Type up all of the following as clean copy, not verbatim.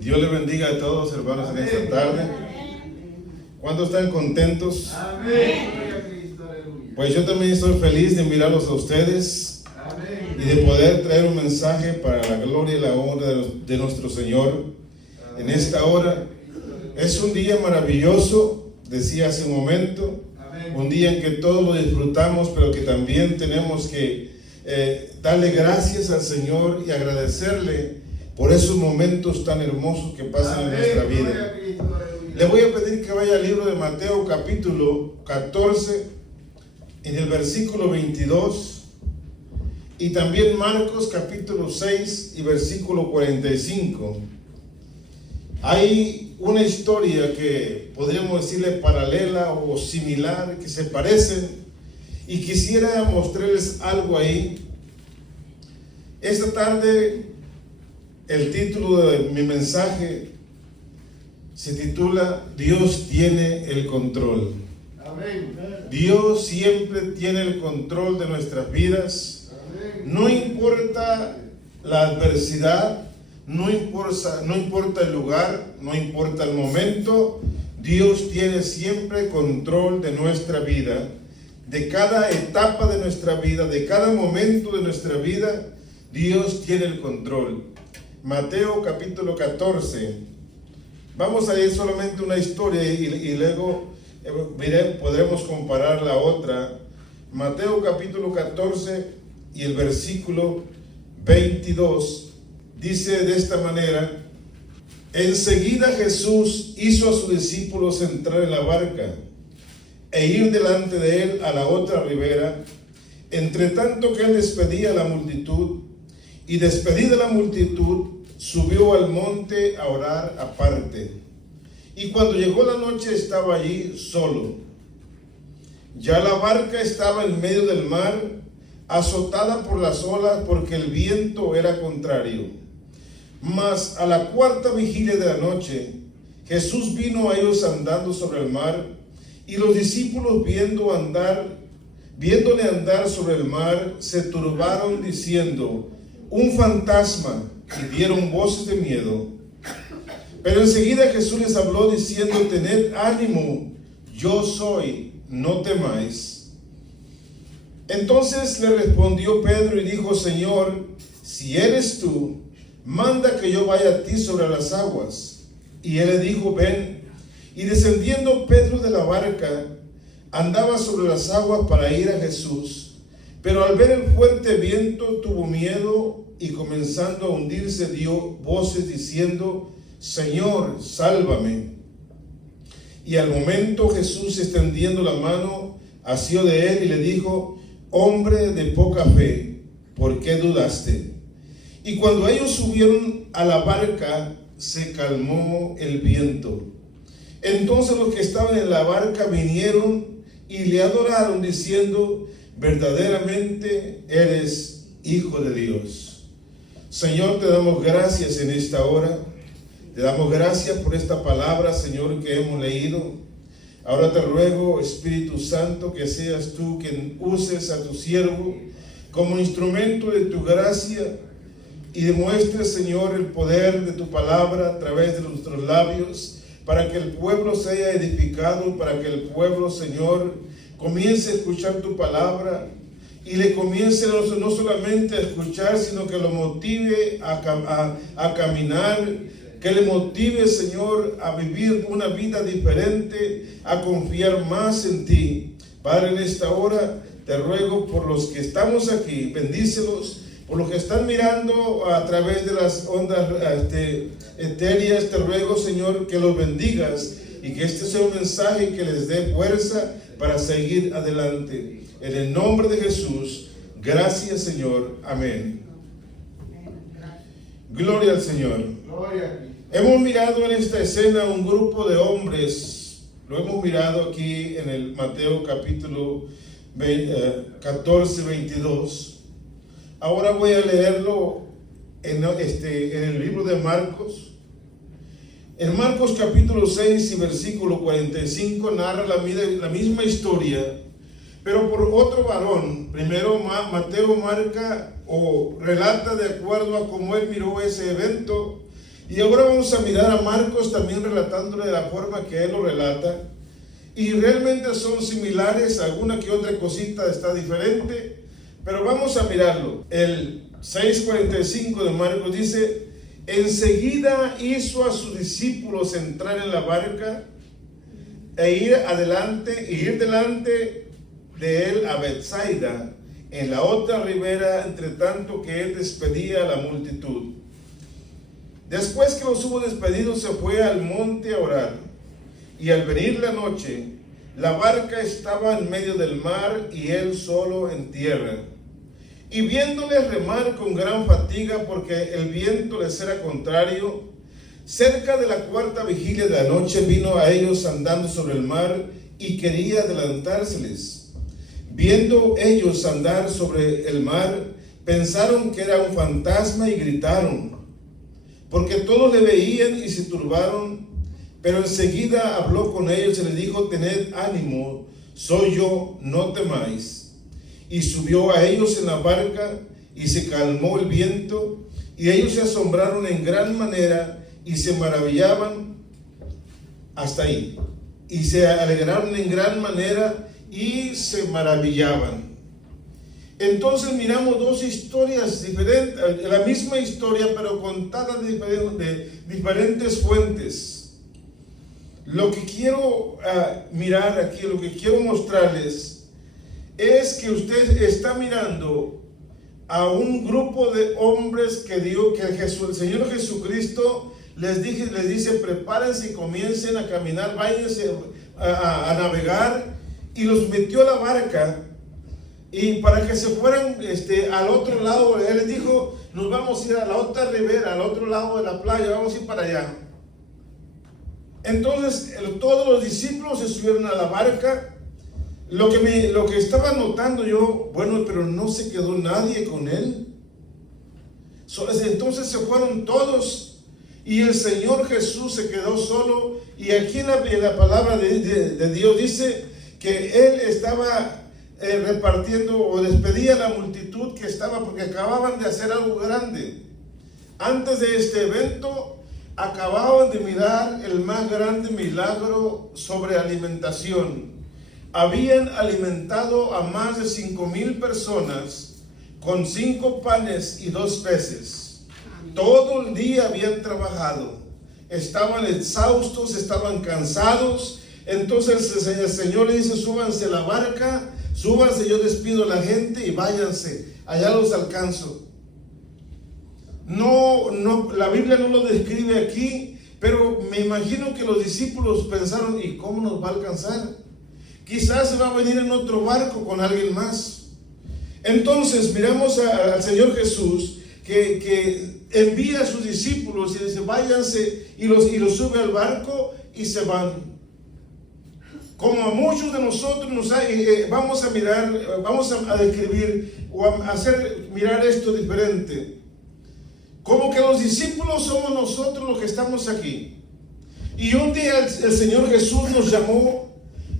Dios les bendiga a todos, hermanos, en esta tarde. ¿Cuántos están contentos? Pues yo también estoy feliz de mirarlos a ustedes y de poder traer un mensaje para la gloria y la honra de nuestro Señor en esta hora. Es un día maravilloso, decía hace un momento, un día en que todos lo disfrutamos, pero que también tenemos que darle gracias al Señor y agradecerle por esos momentos tan hermosos que pasan en nuestra vida. Le voy a pedir que vaya al libro de Mateo capítulo 14, en el versículo 22, y también Marcos capítulo 6 y versículo 45. Hay una historia que podríamos decirle paralela o similar, que se parecen, y quisiera mostrarles algo ahí. Esta tarde el título de mi mensaje se titula Dios tiene el control. Amén. Dios siempre tiene el control de nuestras vidas. Amén. No importa la adversidad, no importa el lugar, no importa el momento, Dios tiene siempre control de nuestra vida, de cada etapa de nuestra vida, de cada momento de nuestra vida. Dios tiene el control. Mateo capítulo 14. Vamos a ir solamente una historia y luego podremos comparar la otra. Mateo capítulo 14 y el versículo 22 dice de esta manera: enseguida Jesús hizo a sus discípulos entrar en la barca e ir delante de él a la otra ribera, entre tanto que él despedía a la multitud, y despedida la multitud, subió al monte a orar aparte. Y cuando llegó la noche estaba allí solo. Ya la barca estaba en medio del mar, azotada por las olas, porque el viento era contrario. Mas a la cuarta vigilia de la noche, Jesús vino a ellos andando sobre el mar, y los discípulos viéndole andar sobre el mar, se turbaron diciendo: un fantasma, y dieron voces de miedo. Pero enseguida Jesús les habló diciendo: tened ánimo, yo soy, no temáis. Entonces le respondió Pedro y dijo: Señor, si eres tú, manda que yo vaya a ti sobre las aguas. Y él le dijo: ven. Y descendiendo Pedro de la barca, andaba sobre las aguas para ir a Jesús. Pero al ver el fuerte viento tuvo miedo, y comenzando a hundirse dio voces diciendo: Señor, sálvame. Y al momento Jesús, extendiendo la mano, asió de él y le dijo: hombre de poca fe, ¿por qué dudaste? Y cuando ellos subieron a la barca, se calmó el viento. Entonces los que estaban en la barca vinieron y le adoraron diciendo: verdaderamente eres Hijo de Dios. Señor, te damos gracias en esta hora. Te damos gracias por esta palabra, Señor, que hemos leído. Ahora te ruego, Espíritu Santo, que seas tú quien uses a tu siervo como instrumento de tu gracia y demuestres, Señor, el poder de tu palabra a través de nuestros labios, para que el pueblo sea edificado, para que el pueblo, Señor, comience a escuchar tu palabra y le comience no solamente a escuchar, sino que lo motive a caminar, que le motive, Señor, a vivir una vida diferente, a confiar más en ti. Padre, en esta hora te ruego por los que estamos aquí, bendícelos. Por los que están mirando a través de las ondas etéreas, te ruego, Señor, que los bendigas y que este sea un mensaje que les dé fuerza para seguir adelante. En el nombre de Jesús, gracias, Señor. Amén. Gloria al Señor. Hemos mirado en esta escena un grupo de hombres. Lo hemos mirado aquí en el Mateo capítulo 14, 22. Ahora voy a leerlo en el libro de Marcos. En Marcos capítulo 6 y versículo 45 narra la misma historia, pero por otro varón. Primero Mateo marca o relata de acuerdo a cómo él miró ese evento, Y ahora vamos a mirar a Marcos también relatándole de la forma que él lo relata. Y realmente son similares, alguna que otra cosita está diferente, pero vamos a mirarlo. El 6:45 de Marcos dice: enseguida hizo a sus discípulos entrar en la barca e ir delante de él a Betsaida, en la otra ribera, entre tanto que él despedía a la multitud. Después que los hubo despedido, se fue al monte a orar. Y al venir la noche, la barca estaba en medio del mar y él solo en tierra. Y viéndoles remar con gran fatiga, porque el viento les era contrario, cerca de la cuarta vigilia de la noche vino a ellos andando sobre el mar y quería adelantárseles. Viendo ellos andar sobre el mar, pensaron que era un fantasma y gritaron, porque todos le veían y se turbaron. Pero enseguida habló con ellos y les dijo: tened ánimo, soy yo, no temáis. Y subió a ellos en la barca y se calmó el viento, y ellos se asombraron en gran manera y se maravillaban. Hasta ahí. Y se alegraron en gran manera y se maravillaban. Entonces miramos dos historias diferentes, la misma historia pero contada de diferentes fuentes. Lo que quiero mirar aquí, lo que quiero mostrarles es que usted está mirando a un grupo de hombres que el Señor Jesucristo les dice: prepárense y comiencen a caminar, váyanse a navegar, y los metió a la barca y para que se fueran al otro lado. Él les dijo: nos vamos a ir a la otra ribera, al otro lado de la playa, vamos a ir para allá. Entonces todos los discípulos se subieron a la barca. Lo que estaba notando yo, bueno, pero no se quedó nadie con él. Entonces se fueron todos y el Señor Jesús se quedó solo. Y aquí en la palabra de Dios dice que él estaba repartiendo o despedía a la multitud que estaba, porque acababan de hacer algo grande. Antes de este evento acababan de mirar el más grande milagro sobre alimentación. Habían alimentado a más de 5,000 personas con 5 panes y 2 peces. Todo el día habían trabajado, estaban exhaustos, estaban cansados. Entonces el Señor le dice: súbanse a la barca, súbanse, yo despido a la gente y váyanse, allá los alcanzo. No, la Biblia no lo describe aquí, pero me imagino que los discípulos pensaron: ¿y cómo nos va a alcanzar? Quizás se va a venir en otro barco con alguien más. Entonces miramos al Señor Jesús que envía a sus discípulos y dice: váyanse, y los sube al barco y se van. Como a muchos de nosotros vamos a mirar, vamos a describir o a hacer mirar esto diferente. Como que los discípulos somos nosotros los que estamos aquí. Y un día el Señor Jesús nos llamó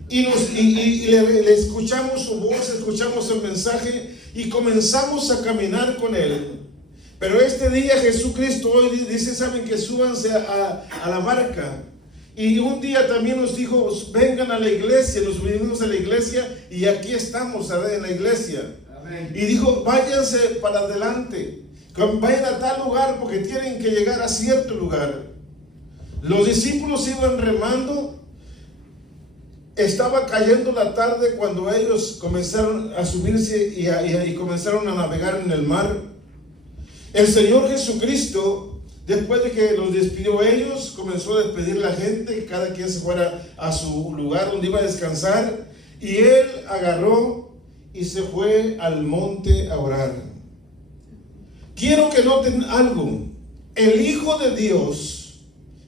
y le escuchamos su voz, escuchamos el mensaje y comenzamos a caminar con Él. Pero este día Jesucristo hoy dice: saben que súbanse a la barca. Y un día también nos dijo: vengan a la iglesia. Nos vinimos a la iglesia y aquí estamos en la iglesia. Amén. Y dijo: váyanse para adelante, vayan a tal lugar porque tienen que llegar a cierto lugar. Los discípulos iban remando. Estaba cayendo la tarde cuando ellos comenzaron a subirse y comenzaron a navegar en el mar. El Señor Jesucristo, después de que los despidió ellos, comenzó a despedir a la gente, que cada quien se fuera a su lugar donde iba a descansar, y Él agarró y se fue al monte a orar. Quiero que noten algo: el Hijo de Dios,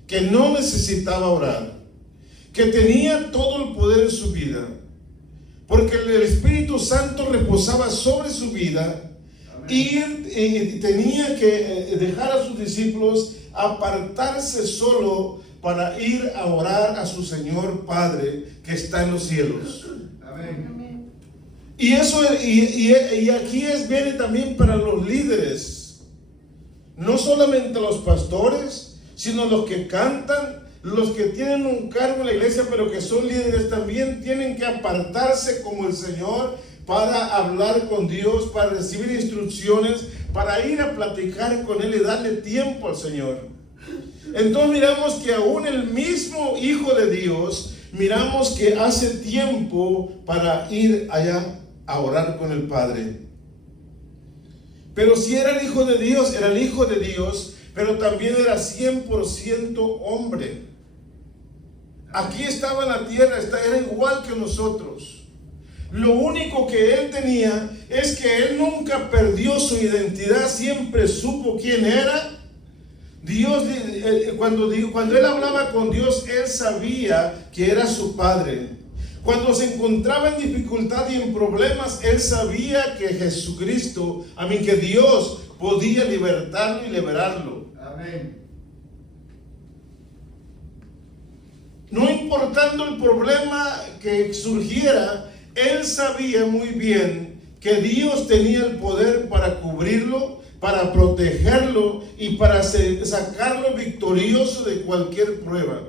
que no necesitaba orar, que tenía todo el poder en su vida, porque el Espíritu Santo reposaba sobre su vida. Y tenía que dejar a sus discípulos apartarse solo para ir a orar a su Señor Padre que está en los cielos. Amén. Y eso y aquí viene también para los líderes, no solamente los pastores, sino los que cantan, los que tienen un cargo en la iglesia, pero que son líderes, también tienen que apartarse como el Señor para hablar con Dios, para recibir instrucciones, para ir a platicar con Él y darle tiempo al Señor. Entonces miramos que aún el mismo Hijo de Dios, miramos que hace tiempo para ir allá a orar con el Padre. Pero si era el Hijo de Dios, era el Hijo de Dios, pero también era 100% hombre. Aquí estaba en la tierra, era igual que nosotros. Lo único que él tenía es que él nunca perdió su identidad, siempre supo quién era. Dios, cuando él hablaba con Dios, él sabía que era su Padre. Cuando se encontraba en dificultad y en problemas, él sabía que que Dios podía libertarlo y liberarlo. Amén. No importando el problema que surgiera, él sabía muy bien que Dios tenía el poder para cubrirlo, para protegerlo y para sacarlo victorioso de cualquier prueba.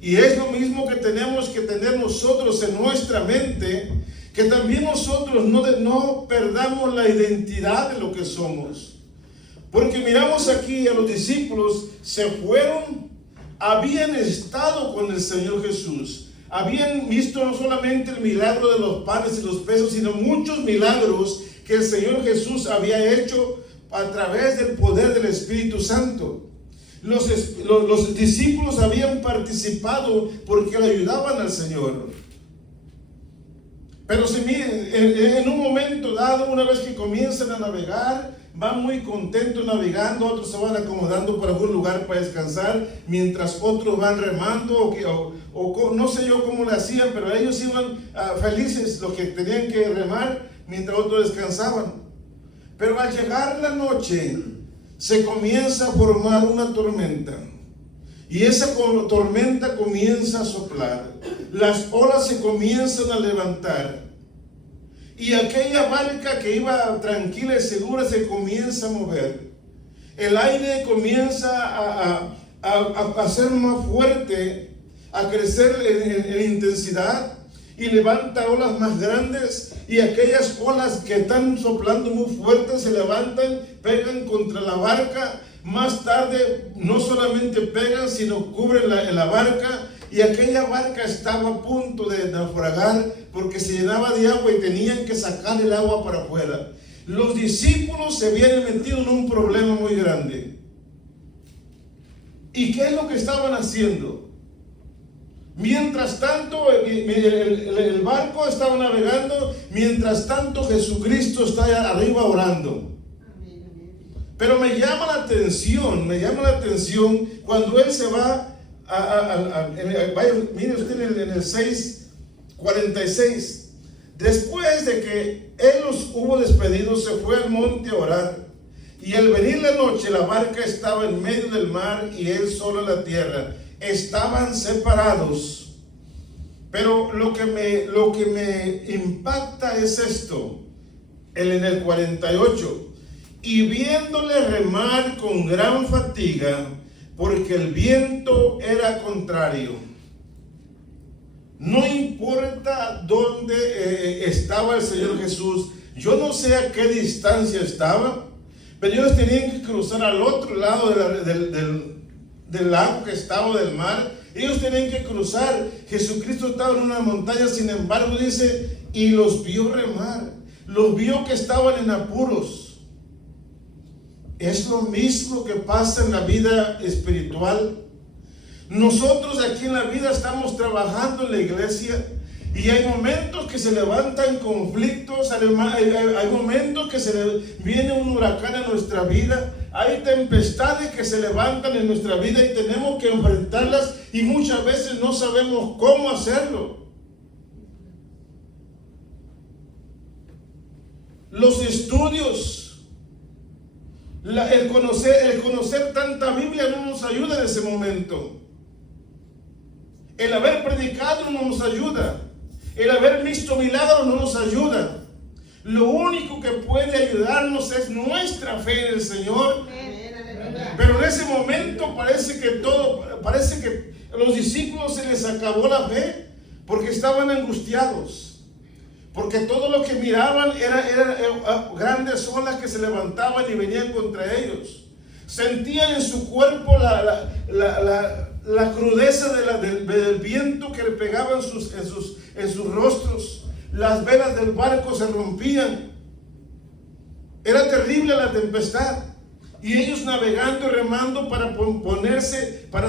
Y es lo mismo que tenemos que tener nosotros en nuestra mente, que también nosotros no perdamos la identidad de lo que somos. Porque miramos aquí a los discípulos, se fueron, habían estado con el Señor Jesús. Habían visto no solamente el milagro de los panes y los peces, sino muchos milagros que el Señor Jesús había hecho a través del poder del Espíritu Santo. Los discípulos habían participado porque le ayudaban al Señor. Pero si miren, en un momento dado, una vez que comienzan a navegar, van muy contentos navegando, otros se van acomodando para algún lugar para descansar, mientras otros van remando, o no sé yo cómo lo hacían, pero ellos iban felices, los que tenían que remar, mientras otros descansaban. Pero al llegar la noche, se comienza a formar una tormenta, y esa tormenta comienza a soplar, las olas se comienzan a levantar, y aquella barca que iba tranquila y segura se comienza a mover. El aire comienza a ser más fuerte, a crecer en intensidad, y levanta olas más grandes, y aquellas olas que están soplando muy fuertes se levantan, pegan contra la barca. Más tarde no solamente pegan, sino cubren la barca, y aquella barca estaba a punto de naufragar porque se llenaba de agua y tenían que sacar el agua para afuera. Los discípulos se habían metido en un problema muy grande. ¿Y qué es lo que estaban haciendo? Mientras tanto, el barco estaba navegando, mientras tanto Jesucristo está allá arriba orando. Pero me llama la atención cuando él se va mire usted en el 6:46. Después de que él los hubo despedido, se fue al monte a orar. Y al venir la noche, la barca estaba en medio del mar y él solo en la tierra. Estaban separados. Pero lo que me impacta es esto, en el 48. Y viéndole remar con gran fatiga, porque el viento era contrario. No importa dónde estaba el Señor Jesús, yo no sé a qué distancia estaba, pero ellos tenían que cruzar al otro lado del lago que estaba, del mar. Ellos tenían que cruzar. Jesucristo estaba en una montaña, sin embargo dice, y los vio remar, los vio que estaban en apuros. Es lo mismo que pasa en la vida espiritual. Nosotros aquí en la vida estamos trabajando en la iglesia y hay momentos que se levantan conflictos, hay momentos que viene un huracán a nuestra vida, hay tempestades que se levantan en nuestra vida y tenemos que enfrentarlas y muchas veces no sabemos cómo hacerlo. Los estudios, el conocer tanta Biblia no nos ayuda en ese momento. El haber predicado no nos ayuda. El haber visto milagros no nos ayuda. Lo único que puede ayudarnos es nuestra fe en el Señor. Pero en ese momento parece que a los discípulos se les acabó la fe porque estaban angustiados. Porque todo lo que miraban eran grandes olas que se levantaban y venían contra ellos. Sentían en su cuerpo la crudeza del viento que le pegaba en sus rostros. Las velas del barco se rompían. Era terrible la tempestad. Y ellos navegando y remando para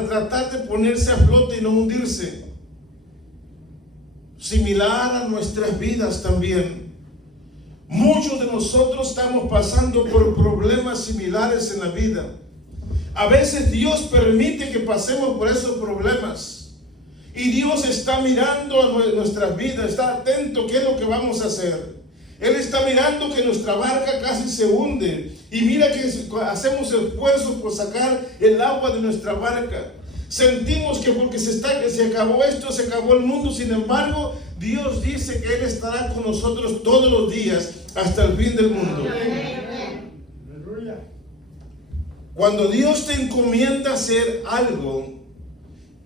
tratar de ponerse a flote y no hundirse. Similar a nuestras vidas también. Muchos de nosotros estamos pasando por problemas similares en la vida. A veces Dios permite que pasemos por esos problemas. Y Dios está mirando a nuestras vidas, está atento qué es lo que vamos a hacer. Él está mirando que nuestra barca casi se hunde. Y mira que hacemos esfuerzos por sacar el agua de nuestra barca. Sentimos que porque se acabó esto, se acabó el mundo. Sin embargo, Dios dice que Él estará con nosotros todos los días hasta el fin del mundo. Cuando Dios te encomienda hacer algo,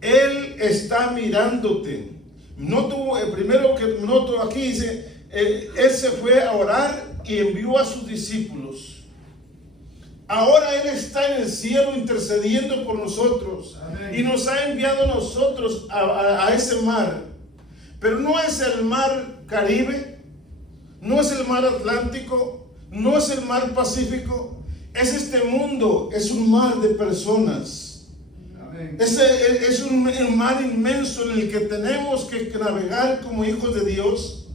Él está mirándote. Primero que noto aquí dice, Él se fue a orar y envió a sus discípulos. Ahora Él está en el cielo intercediendo por nosotros. Amén. Y nos ha enviado a nosotros a ese mar. Pero no es el mar Caribe, no es el mar Atlántico, no es el mar Pacífico. Es este mundo, es un mar de personas. Amén. Es un mar inmenso en el que tenemos que navegar como hijos de Dios.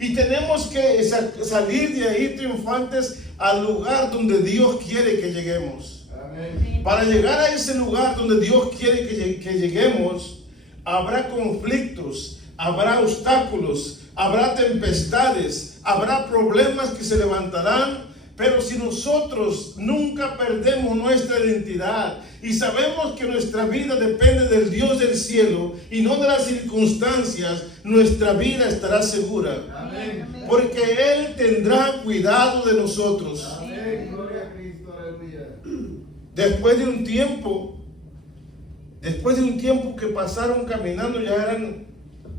Y tenemos que salir de ahí triunfantes al lugar donde Dios quiere que lleguemos. Amén. Para llegar a ese lugar donde Dios quiere que lleguemos, habrá conflictos, habrá obstáculos, habrá tempestades, habrá problemas que se levantarán. Pero si nosotros nunca perdemos nuestra identidad y sabemos que nuestra vida depende del Dios del cielo y no de las circunstancias, nuestra vida estará segura. Amén. Porque Él tendrá cuidado de nosotros. Amén. Gloria a Cristo, aleluya. Después de un tiempo que pasaron caminando, ya eran,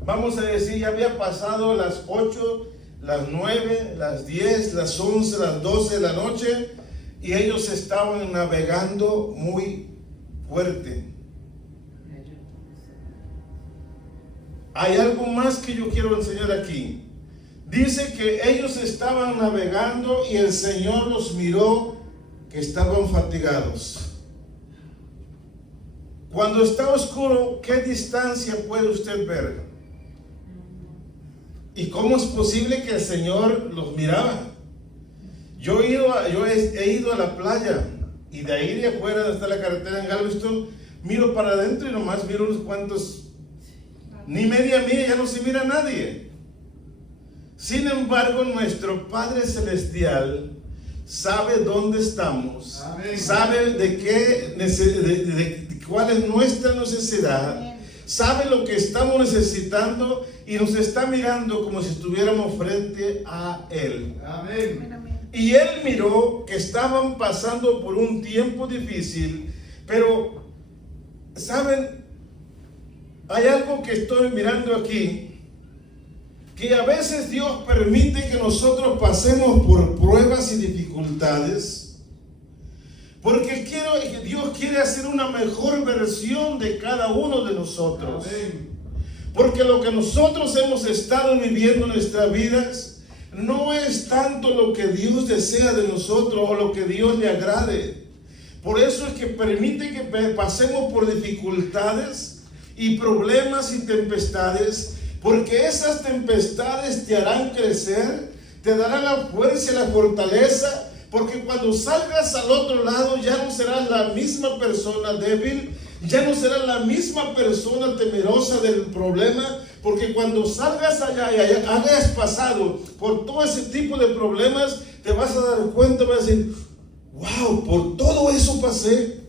vamos a decir, ya había pasado las 8, las 9, las 10, las 11, las 12 de la noche, y ellos estaban navegando muy fuerte. Hay algo más que yo quiero enseñar aquí. Dice que ellos estaban navegando y el Señor los miró que estaban fatigados. Cuando está oscuro, ¿qué distancia puede usted ver? ¿Y cómo es posible que el Señor los miraba? Yo he ido a la playa y de ahí de afuera, donde está la carretera en Galveston, miro para adentro y nomás miro unos cuantos, ni media milla, ya no se mira a nadie. Sin embargo, nuestro Padre Celestial sabe dónde estamos. Amén. Sabe de cuál es nuestra necesidad. Amén. Sabe lo que estamos necesitando y nos está mirando como si estuviéramos frente a Él. Amén. Y Él miró que estaban pasando por un tiempo difícil, pero ¿saben? Hay algo que estoy mirando aquí, que a veces Dios permite que nosotros pasemos por pruebas y dificultades, porque Dios quiere hacer una mejor versión de cada uno de nosotros. Amén. Porque lo que nosotros hemos estado viviendo en nuestras vidas no es tanto lo que Dios desea de nosotros o lo que Dios le agrade. Por eso es que permite que pasemos por dificultades y problemas y tempestades, porque esas tempestades te harán crecer, te darán la fuerza y la fortaleza. Porque cuando salgas al otro lado ya no serás la misma persona débil, ya no serás la misma persona temerosa del problema, porque cuando salgas allá y hayas pasado por todo ese tipo de problemas, te vas a dar cuenta, vas a decir, wow, por todo eso pasé.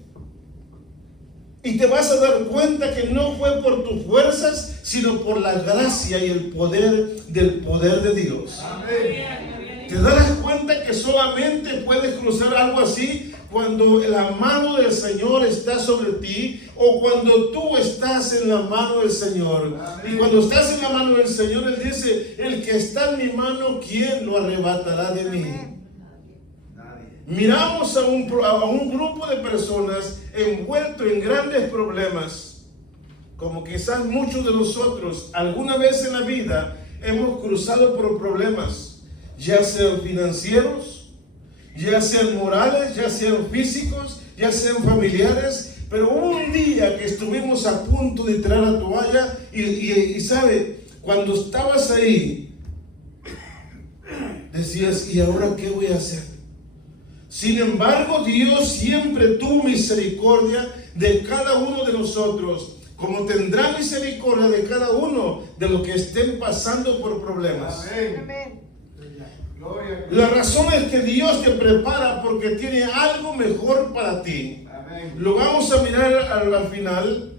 Y te vas a dar cuenta que no fue por tus fuerzas, sino por la gracia y el poder de Dios. Amén. Te darás cuenta que solamente puedes cruzar algo así cuando la mano del Señor está sobre ti o cuando tú estás en la mano del Señor. Y cuando estás en la mano del Señor, Él dice, el que está en mi mano, ¿quién lo arrebatará de mí? Miramos a un grupo de personas envuelto en grandes problemas, como quizás muchos de nosotros alguna vez en la vida hemos cruzado por problemas, ya sean financieros, ya sean morales, ya sean físicos, ya sean familiares, pero un día que estuvimos a punto de tirar la toalla y sabe, cuando estabas ahí, decías, ¿y ahora qué voy a hacer? Sin embargo, Dios siempre tuvo misericordia de cada uno de nosotros, como tendrá misericordia de cada uno de los que estén pasando por problemas. Amén. La razón es que Dios te prepara porque tiene algo mejor para ti. Amén. Lo vamos a mirar al final.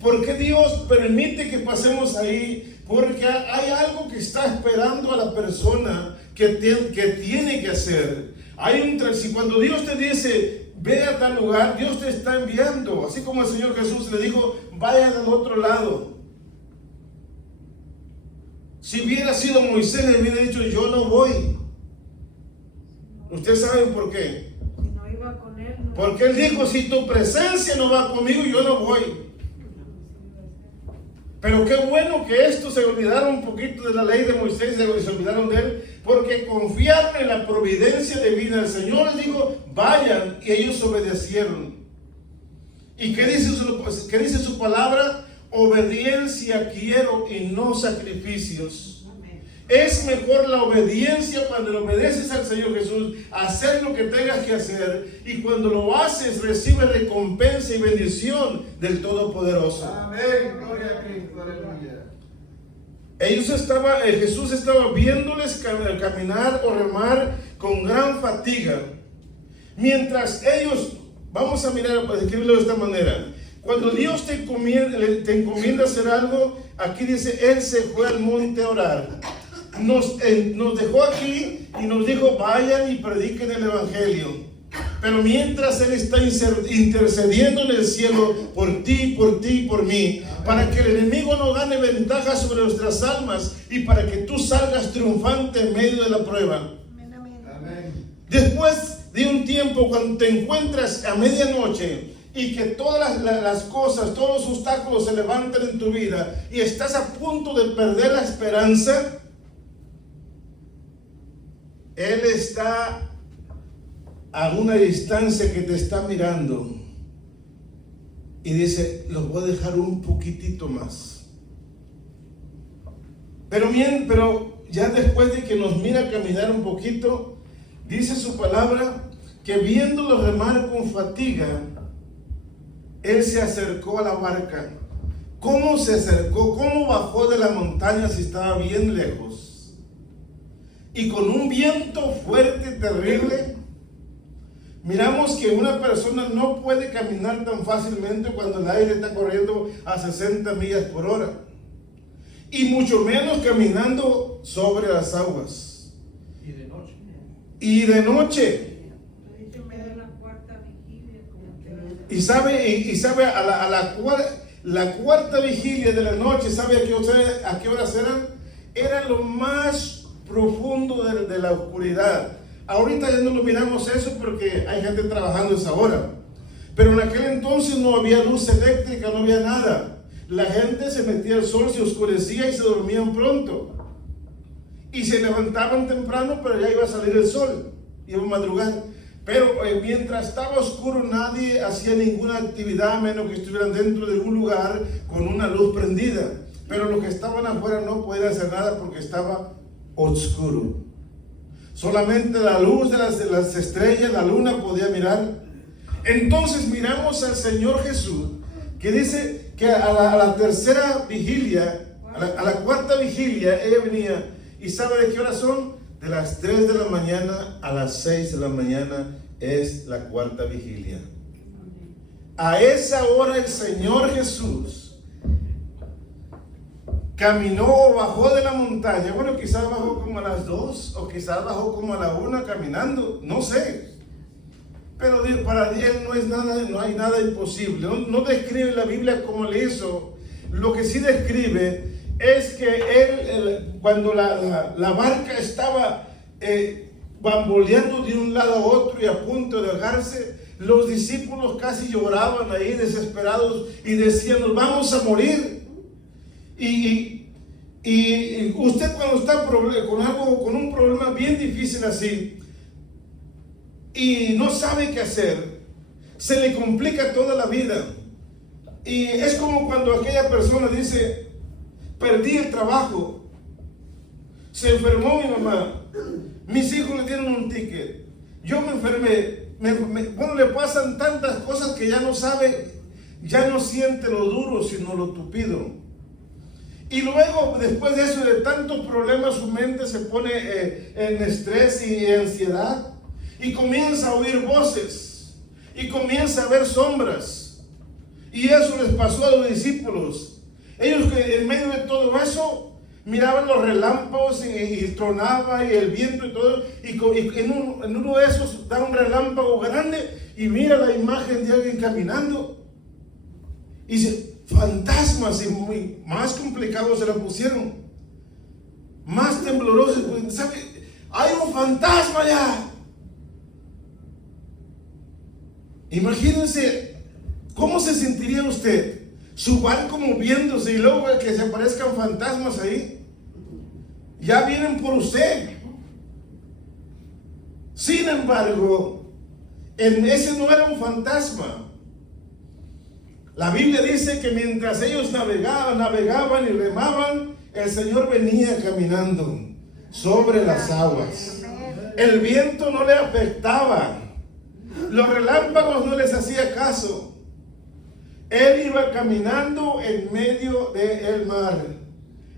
¿Por qué Dios permite que pasemos ahí? Porque hay algo que está esperando a la persona que tiene que hacer. Si cuando Dios te dice, ve a tal lugar, Dios te está enviando. Así como el Señor Jesús le dijo, vayan al otro lado. Si hubiera sido Moisés, le hubiera dicho, yo no voy. ¿Ustedes saben por qué? Si no iba con él, no. Porque Él dijo, si tu presencia no va conmigo, yo no voy. Pero qué bueno que estos se olvidaron un poquito de la ley de Moisés, se olvidaron de Él, porque confiaron en la providencia divina. El Señor les dijo, vayan, y ellos obedecieron. ¿Y qué dice su palabra? Obediencia quiero y no sacrificios. Es mejor la obediencia cuando le obedeces al Señor Jesús, hacer lo que tengas que hacer, y cuando lo haces recibes recompensa y bendición del Todopoderoso. Amén, gloria a Cristo, aleluya. Jesús estaba viéndoles caminar o remar con gran fatiga, mientras ellos, vamos a mirar, para escribirlo de esta manera, cuando Dios te encomienda hacer algo, aquí dice, Él se fue al monte a orar. Nos dejó aquí y nos dijo, vayan y prediquen el Evangelio. Pero mientras Él está intercediendo en el cielo por ti, por mí, para que el enemigo no gane ventaja sobre nuestras almas y para que tú salgas triunfante en medio de la prueba. Amén. Después de un tiempo, cuando te encuentras a medianoche y que todas las cosas, todos los obstáculos se levantan en tu vida y estás a punto de perder la esperanza, Él está a una distancia que te está mirando y dice, los voy a dejar un poquitito más. Pero ya después de que nos mira caminar un poquito, dice su palabra que viéndolo remar con fatiga, Él se acercó a la barca. ¿Cómo se acercó? ¿Cómo bajó de la montaña si estaba bien lejos? Y con un viento fuerte, terrible, miramos que una persona no puede caminar tan fácilmente cuando el aire está corriendo a 60 millas por hora. Y mucho menos caminando sobre las aguas. Y de noche. Y sabe la cuarta vigilia de la noche, ¿sabe a qué horas eran? Era lo más profundo de la oscuridad. Ahorita ya no lo miramos eso porque hay gente trabajando esa hora, pero en aquel entonces no había luz eléctrica, no había nada. La gente se metía al sol, se oscurecía y se dormían pronto, y se levantaban temprano, pero ya iba a salir el sol, iba a madrugar. Pero mientras estaba oscuro nadie hacía ninguna actividad a menos que estuvieran dentro de un lugar con una luz prendida. Pero los que estaban afuera no podían hacer nada porque estaba oscuro. Solamente la luz de las estrellas, la luna podía mirar. Entonces miramos al Señor Jesús, que dice que a la tercera vigilia, a la cuarta vigilia, ella venía. ¿Y sabe de qué hora son? De las 3 de la mañana a las 6 de la mañana es la cuarta vigilia. A esa hora el Señor Jesús caminó o bajó de la montaña. Bueno, quizás bajó como a las 2 o quizás bajó como a la 1 caminando, no sé. Pero para Él no hay nada imposible. No describe la Biblia como le hizo. Lo que sí describe es que Él, cuando la barca estaba bamboleando de un lado a otro y a punto de ahogarse, los discípulos casi lloraban ahí desesperados y decían: nos vamos a morir. Y usted, cuando está con un problema bien difícil así y no sabe qué hacer, se le complica toda la vida. Y es como cuando aquella persona dice: perdí el trabajo, se enfermó mi mamá, mis hijos le dieron un ticket, yo me enfermé, bueno, le pasan tantas cosas que ya no sabe, ya no siente lo duro sino lo tupido. Y luego, después de eso, de tantos problemas, su mente se pone en estrés y ansiedad, y comienza a oír voces y comienza a ver sombras. Y eso les pasó a los discípulos. Ellos, que en medio de todo eso, miraban los relámpagos y tronaba y el viento y todo, y en uno de esos da un relámpago grande y mira la imagen de alguien caminando y dice: fantasmas. Y muy más complicados se la pusieron, más temblorosos. ¿Sabe? Hay un fantasma allá. Imagínense cómo se sentiría usted, su barco moviéndose y luego que se aparezcan fantasmas ahí. Ya vienen por usted. Sin embargo, ese no era un fantasma. La Biblia dice que mientras ellos navegaban y remaban, el Señor venía caminando sobre las aguas. El viento no le afectaba, los relámpagos no les hacía caso. Él iba caminando en medio del mar.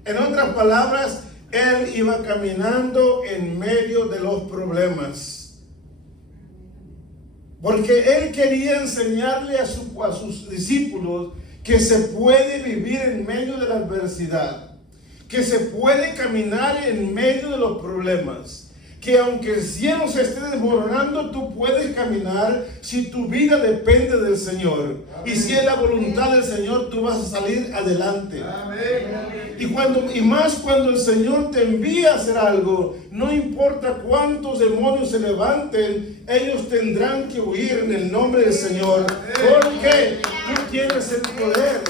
En otras palabras, Él iba caminando en medio de los problemas. Porque Él quería enseñarle a sus discípulos que se puede vivir en medio de la adversidad, que se puede caminar en medio de los problemas, que aunque el cielo se esté desmoronando, tú puedes caminar si tu vida depende del Señor. Amén. Y si es la voluntad del Señor, tú vas a salir adelante. Amén. Y más cuando el Señor te envía a hacer algo, no importa cuántos demonios se levanten, ellos tendrán que huir en el nombre del Señor. Porque tú tienes el poder.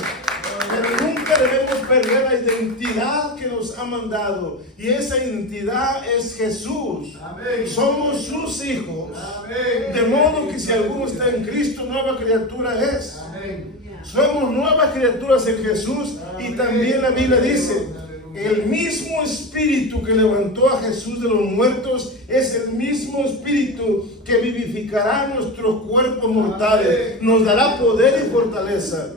Pero nunca debemos perder la identidad que nos ha mandado. Y esa identidad es Jesús. Amén. Somos sus hijos. Amén. De modo que si alguno está en Cristo, nueva criatura es. Amén. Somos nuevas criaturas en Jesús. Amén. Y también la Biblia dice: el mismo espíritu que levantó a Jesús de los muertos es el mismo espíritu que vivificará nuestros cuerpos mortales. Nos dará poder y fortaleza.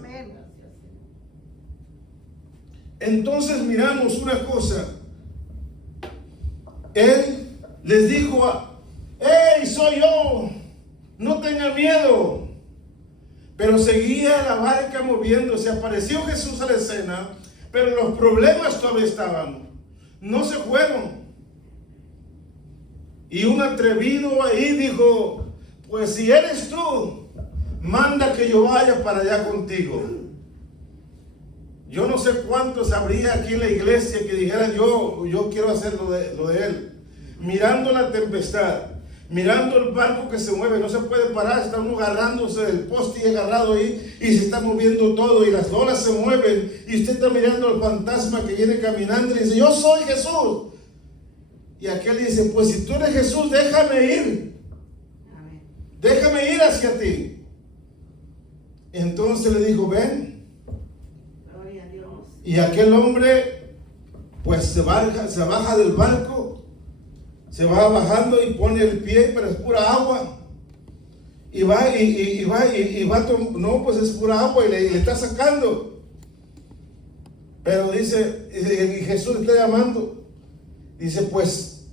Entonces miramos una cosa. Él les dijo: ¡hey, soy yo! No tengan miedo. Pero seguía la barca moviéndose. Apareció Jesús a la escena, pero los problemas todavía estaban. No se fueron. Y un atrevido ahí dijo: pues si eres tú, manda que yo vaya para allá contigo. Yo no sé cuántos habría aquí en la iglesia que dijeran: yo quiero hacer lo de él. Mirando la tempestad, mirando el barco que se mueve, no se puede parar, está uno agarrándose del poste y agarrado ahí, y se está moviendo todo, y las olas se mueven, y usted está mirando al fantasma que viene caminando y dice: yo soy Jesús. Y aquel dice: pues si tú eres Jesús, déjame ir. Déjame ir hacia ti. Entonces le dijo: ven. Y aquel hombre pues se baja del barco, se va bajando y pone el pie, pero es pura agua. Y va, no, pues es pura agua y le está sacando. Pero dice, y Jesús le está llamando. Dice: pues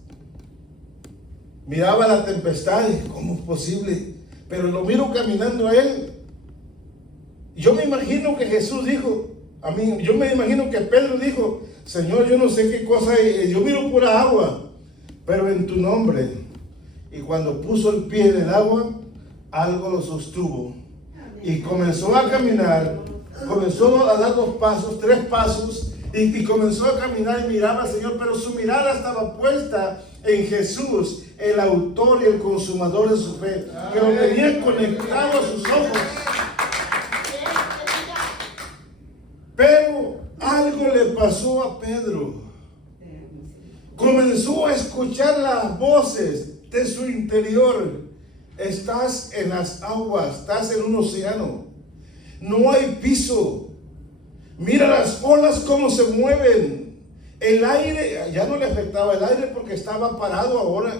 miraba la tempestad y ¿cómo es posible? Pero lo miro caminando a él. Yo me imagino que Jesús dijo, yo me imagino que Pedro dijo: Señor, yo no sé qué cosa hay, yo miro pura agua, pero en tu nombre. Y cuando puso el pie en el agua, algo lo sostuvo y comenzó a caminar, comenzó a dar 2 pasos, 3 pasos y comenzó a caminar y miraba al Señor, pero su mirada estaba puesta en Jesús, el autor y el consumador de su fe, que lo tenía conectado a sus ojos. Pero algo le pasó a Pedro. Comenzó a escuchar las voces de su interior. Estás en las aguas, estás en un océano. No hay piso. Mira las olas cómo se mueven. El aire, ya no le afectaba el aire porque estaba parado ahora.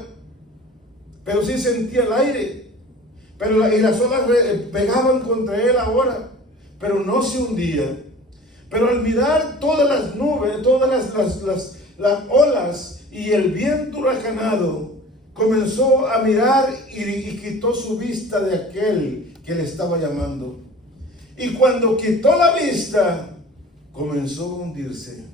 Pero sí sentía el aire. Y las olas pegaban contra él ahora. Pero no se hundía. Pero al mirar todas las nubes, todas las olas y el viento huracanado, comenzó a mirar y quitó su vista de aquel que le estaba llamando. Y cuando quitó la vista, comenzó a hundirse.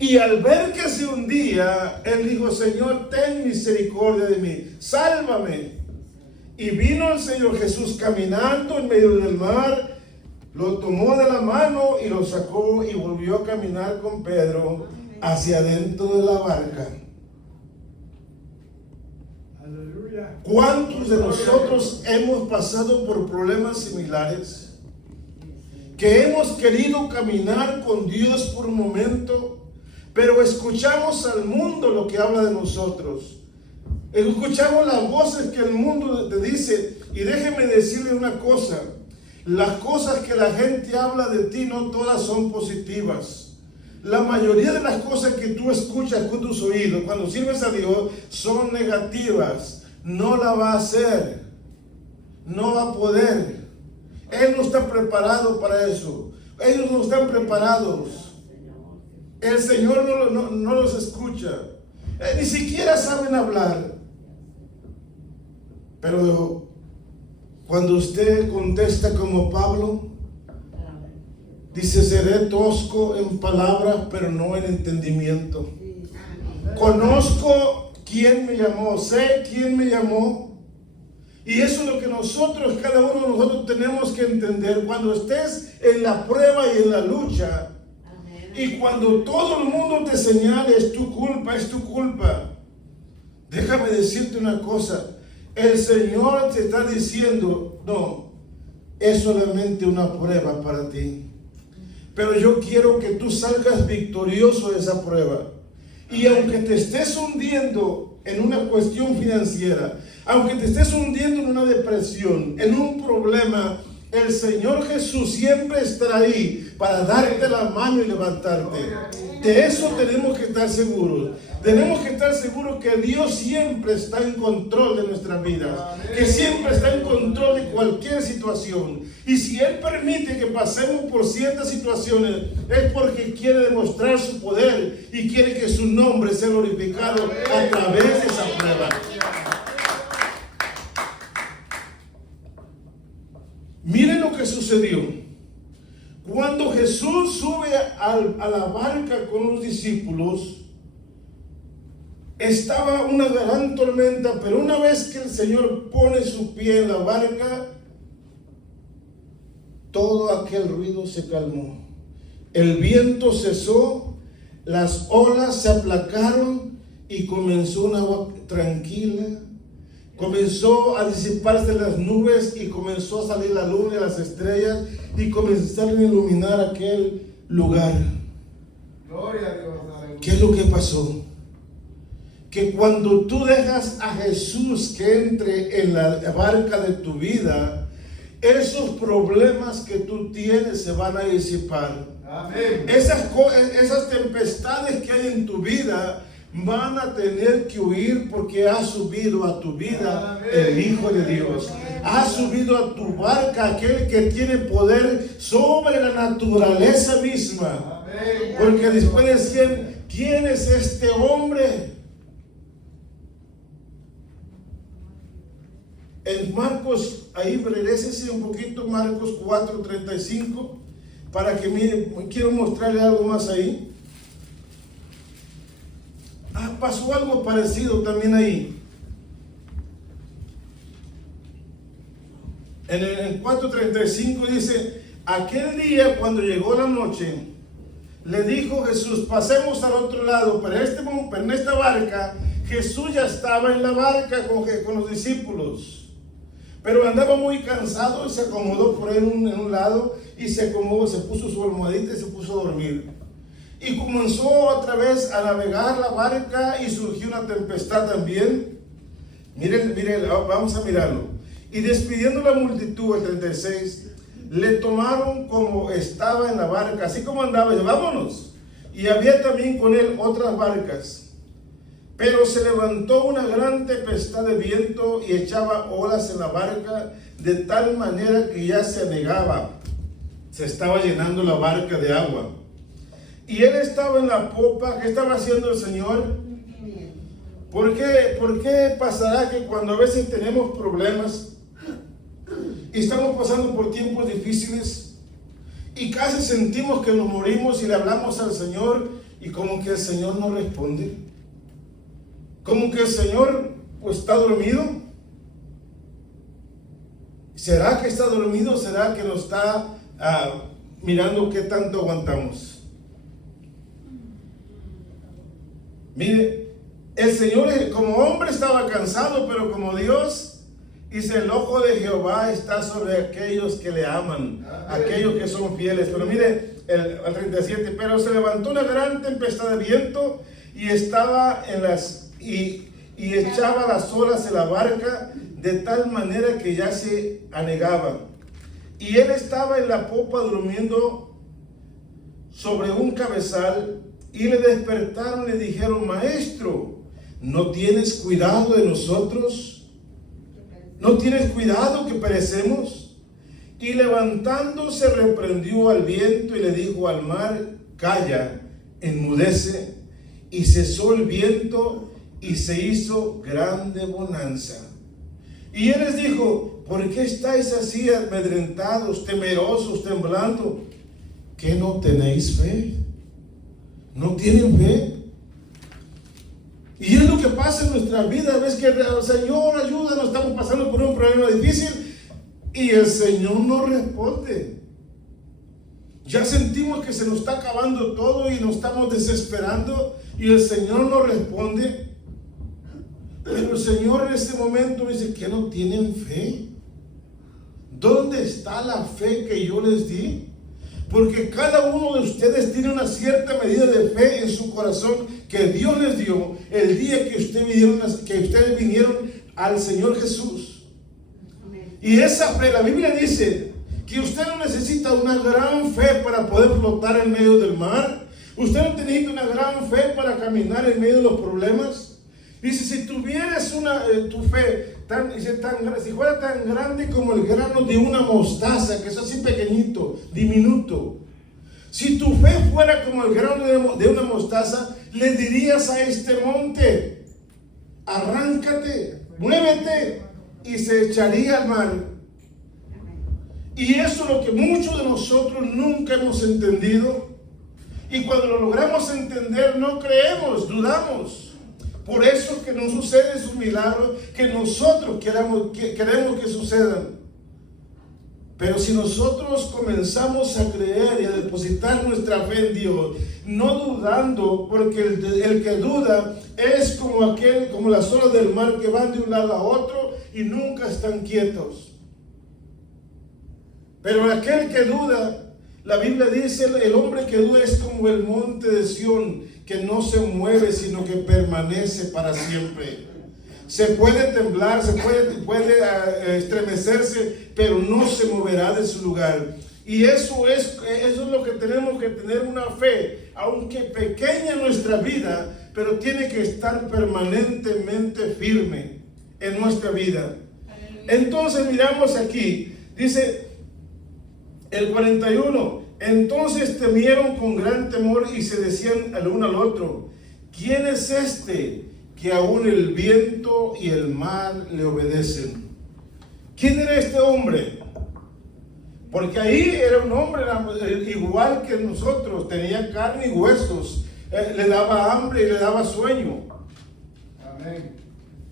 Y al ver que se hundía, él dijo: Señor, ten misericordia de mí, sálvame. Y vino el Señor Jesús caminando en medio del mar, lo tomó de la mano y lo sacó y volvió a caminar con Pedro hacia adentro de la barca. Aleluya. ¿Cuántos de nosotros hemos pasado por problemas similares? Que hemos querido caminar con Dios por un momento, pero escuchamos al mundo lo que habla de nosotros. Escuchamos las voces que el mundo te dice. Y déjeme decirle una cosa: las cosas que la gente habla de ti no todas son positivas. La mayoría de las cosas que tú escuchas con tus oídos cuando sirves a Dios son negativas. No la va a hacer, no va a poder. Él no está preparado para eso. Ellos no están preparados. El Señor no los escucha. Ni siquiera saben hablar. Pero cuando usted contesta como Pablo, dice: seré tosco en palabras, pero no en entendimiento. Conozco quién me llamó, sé quién me llamó. Y eso es lo que nosotros, cada uno de nosotros tenemos que entender. Cuando estés en la prueba y en la lucha, y cuando todo el mundo te señale: es tu culpa, es tu culpa. Déjame decirte una cosa. El Señor te está diciendo: no, es solamente una prueba para ti. Pero yo quiero que tú salgas victorioso de esa prueba. Y aunque te estés hundiendo en una cuestión financiera, aunque te estés hundiendo en una depresión, en un problema, el Señor Jesús siempre estará ahí para darte la mano y levantarte. De eso tenemos que estar seguros. Tenemos que estar seguros que Dios siempre está en control de nuestras vidas, que siempre está en control de cualquier situación. Y si Él permite que pasemos por ciertas situaciones, es porque quiere demostrar su poder y quiere que su nombre sea glorificado a través de esa prueba. Miren lo que sucedió. Cuando Jesús sube a la barca con los discípulos, estaba una gran tormenta, pero una vez que el Señor pone su pie en la barca, todo aquel ruido se calmó. El viento cesó, las olas se aplacaron y comenzó un agua tranquila. Comenzó a disiparse las nubes y comenzó a salir la luna y las estrellas y comenzaron a iluminar aquel lugar. Gloria a Dios. ¿Qué es lo que pasó? Que cuando tú dejas a Jesús que entre en la barca de tu vida, esos problemas que tú tienes se van a disipar. Amén. Esas tempestades que hay en tu vida van a tener que huir, porque ha subido a tu vida el Hijo de Dios. Ha subido a tu barca aquel que tiene poder sobre la naturaleza misma. Porque después decían: ¿quién es este hombre? En Marcos, ahí regrésese un poquito, Marcos 4:35, para que miren, quiero mostrarle algo más ahí. Pasó algo parecido también ahí. En 4:35 dice, aquel día cuando llegó la noche, le dijo Jesús, pasemos al otro lado, pero en esta barca, Jesús ya estaba en la barca con los discípulos, pero andaba muy cansado y se acomodó por ahí en un lado y se acomodó, se puso su almohadita y se puso a dormir. Y comenzó otra vez a navegar la barca y surgió una tempestad también. Miren, vamos a mirarlo. Y despidiendo la multitud, el 36, le tomaron como estaba en la barca, así como andaba, y vámonos. Y había también con él otras barcas. Pero se levantó una gran tempestad de viento y echaba olas en la barca, de tal manera que ya se anegaba. Se estaba llenando la barca de agua. Y él estaba en la popa. ¿Qué estaba haciendo el Señor? ¿Por qué pasará que cuando a veces tenemos problemas y estamos pasando por tiempos difíciles y casi sentimos que nos morimos y le hablamos al Señor y como que el Señor no responde? Como que el Señor pues está dormido. ¿Será que está dormido? ¿Será que nos está mirando qué tanto aguantamos? Mire, el Señor como hombre estaba cansado, pero como Dios, dice, el ojo de Jehová está sobre aquellos que le aman, aquellos que son fieles. Pero mire, el 37, pero se levantó una gran tempestad de viento y estaba y echaba las olas en la barca de tal manera que ya se anegaba. Y él estaba en la popa durmiendo sobre un cabezal. Y le despertaron y le dijeron, maestro, ¿no tienes cuidado de nosotros? ¿No tienes cuidado que perecemos? Y levantándose reprendió al viento y le dijo al mar, calla, enmudece. Y cesó el viento y se hizo grande bonanza. Y él les dijo, ¿por qué estáis así amedrentados, temerosos, temblando? ¿Que no tenéis fe? ¿No tienen fe? Y es lo que pasa en nuestra vida. Ves que el Señor ayúdanos, estamos pasando por un problema difícil y el Señor no responde. Ya sentimos que se nos está acabando todo y nos estamos desesperando y el Señor no responde. Pero el Señor en este momento dice que no tienen fe. ¿Dónde está la fe que yo les di? Porque cada uno de ustedes tiene una cierta medida de fe en su corazón que Dios les dio el día que ustedes vinieron al Señor Jesús. Amén. Y esa fe, la Biblia dice que usted no necesita una gran fe para poder flotar en medio del mar. Usted no necesita una gran fe para caminar en medio de los problemas. Dice, si tuvieras tu fe si fuera tan grande como el grano de una mostaza, que es así pequeñito, diminuto. Si tu fe fuera como el grano de una mostaza, le dirías a este monte, arráncate, muévete, y se echaría al mar. Y eso es lo que muchos de nosotros nunca hemos entendido. Y cuando lo logramos entender, no creemos, dudamos. Por eso que no sucede esos milagros que nosotros queremos que sucedan. Pero si nosotros comenzamos a creer y a depositar nuestra fe en Dios, no dudando, porque el que duda es como las olas del mar que van de un lado a otro y nunca están quietos. Pero aquel que duda, la Biblia dice, el hombre que duda es como el monte de Sión, que no se mueve, sino que permanece para siempre. Se puede temblar, se puede estremecerse, pero no se moverá de su lugar. Y eso es lo que tenemos que tener, una fe, aunque pequeña en nuestra vida, pero tiene que estar permanentemente firme en nuestra vida. Entonces miramos aquí, dice el 41, entonces temieron con gran temor y se decían el uno al otro, ¿quién es este que aún el viento y el mar le obedecen? ¿Quién era este hombre? Porque ahí era un hombre igual que nosotros, tenía carne y huesos, le daba hambre y le daba sueño. Amén.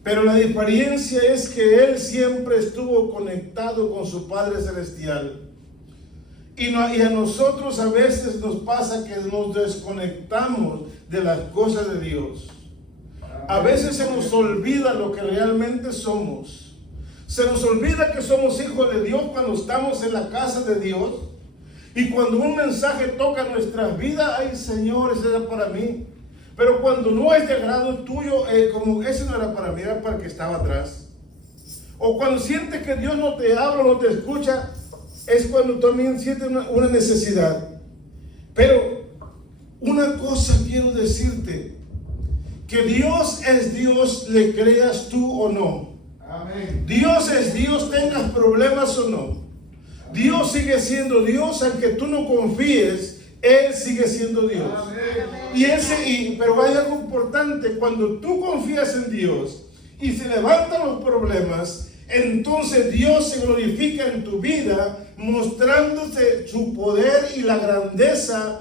Pero la diferencia es que él siempre estuvo conectado con su Padre Celestial. Y a nosotros a veces nos pasa que nos desconectamos de las cosas de Dios. A veces se nos olvida lo que realmente somos. Se nos olvida que somos hijos de Dios cuando estamos en la casa de Dios. Y cuando un mensaje toca nuestras vidas, ay Señor, ese era para mí. Pero cuando no es de agrado tuyo, como ese no era para mí, era para el que estaba atrás. O cuando sientes que Dios no te habla, no te escucha, es cuando también sientes una necesidad. Pero una cosa quiero decirte, que Dios es Dios, le creas tú o no. Amén. Dios es Dios, tengas problemas o no. Dios sigue siendo Dios, aunque tú no confíes, Él sigue siendo Dios. Amén. Pero hay algo importante, cuando tú confías en Dios y se levantan los problemas, entonces Dios se glorifica en tu vida, mostrándote su poder y la grandeza,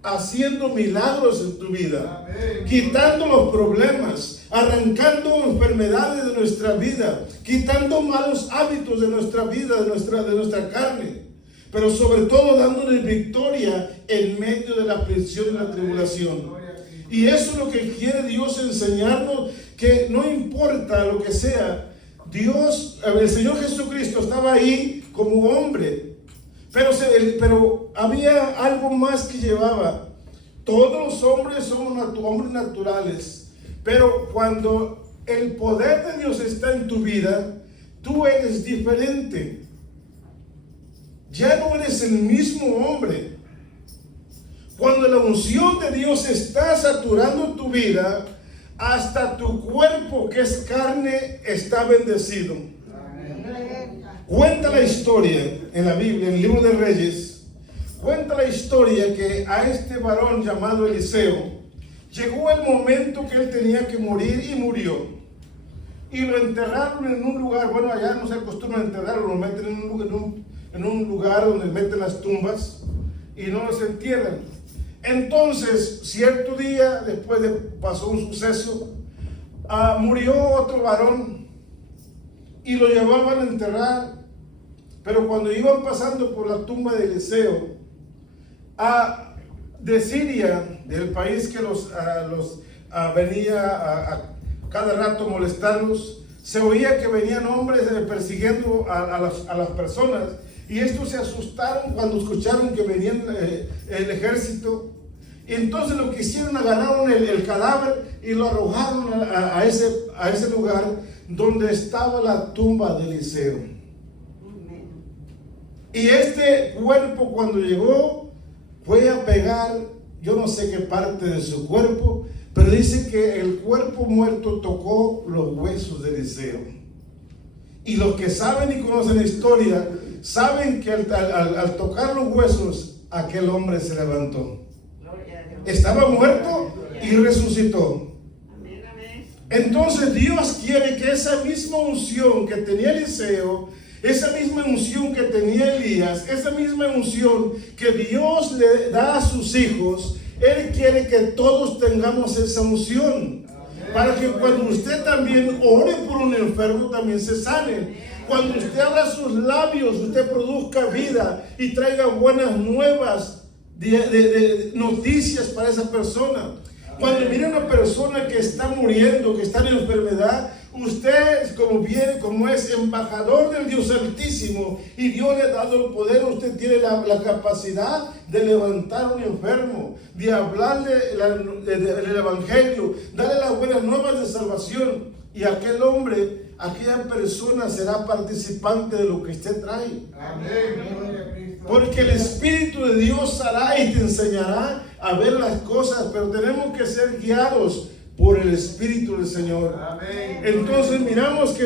haciendo milagros en tu vida. Amén. Quitando los problemas, arrancando enfermedades de nuestra vida, quitando malos hábitos de nuestra vida, de nuestra carne, pero sobre todo dándoles victoria en medio de la aflicción y la tribulación. Y eso es lo que quiere Dios enseñarnos, que no importa lo que sea, Dios, el Señor Jesucristo estaba ahí como hombre, pero había algo más que llevaba. Todos los hombres somos hombres naturales, pero cuando el poder de Dios está en tu vida, tú eres diferente. Ya no eres el mismo hombre. Cuando la unción de Dios está saturando tu vida, hasta tu cuerpo, que es carne, está bendecido. Cuenta la historia en la Biblia, en el libro de Reyes, cuenta la historia que a este varón llamado Eliseo llegó el momento que él tenía que morir y murió. Y lo enterraron en un lugar, bueno, allá no se acostumbra a enterrarlo, lo meten en un lugar donde meten las tumbas y no los entierran. Entonces, cierto día, después de pasó un suceso, murió otro varón y lo llevaban a enterrar. Pero cuando iban pasando por la tumba de Eliseo, de Siria, del país que venía a cada rato molestarlos, se oía que venían hombres persiguiendo a las personas, y estos se asustaron cuando escucharon que venían el ejército. Y entonces lo que hicieron, agarraron el cadáver y lo arrojaron a ese lugar donde estaba la tumba de Eliseo. Y este cuerpo, cuando llegó, fue a pegar, yo no sé qué parte de su cuerpo, pero dice que el cuerpo muerto tocó los huesos de Eliseo. Y los que saben y conocen la historia, saben que al tocar los huesos, aquel hombre se levantó. Estaba muerto y resucitó. Entonces Dios quiere que esa misma unción que tenía Eliseo, esa misma unción que tenía Elías, esa misma unción que Dios le da a sus hijos, Él quiere que todos tengamos esa unción. Para que cuando usted también ore por un enfermo, también se sane. Cuando usted abra sus labios, usted produzca vida y traiga buenas nuevas de noticias para esa persona. Cuando mire a una persona que está muriendo, que está en enfermedad, usted como es embajador del Dios Altísimo y Dios le ha dado el poder, usted tiene la capacidad de levantar a un enfermo, de hablarle del Evangelio, darle las buenas nuevas de salvación, y aquel hombre, aquella persona será participante de lo que usted trae. Amén. Porque el Espíritu de Dios hará y te enseñará a ver las cosas, pero tenemos que ser guiados por el Espíritu del Señor. Amén. Entonces miramos que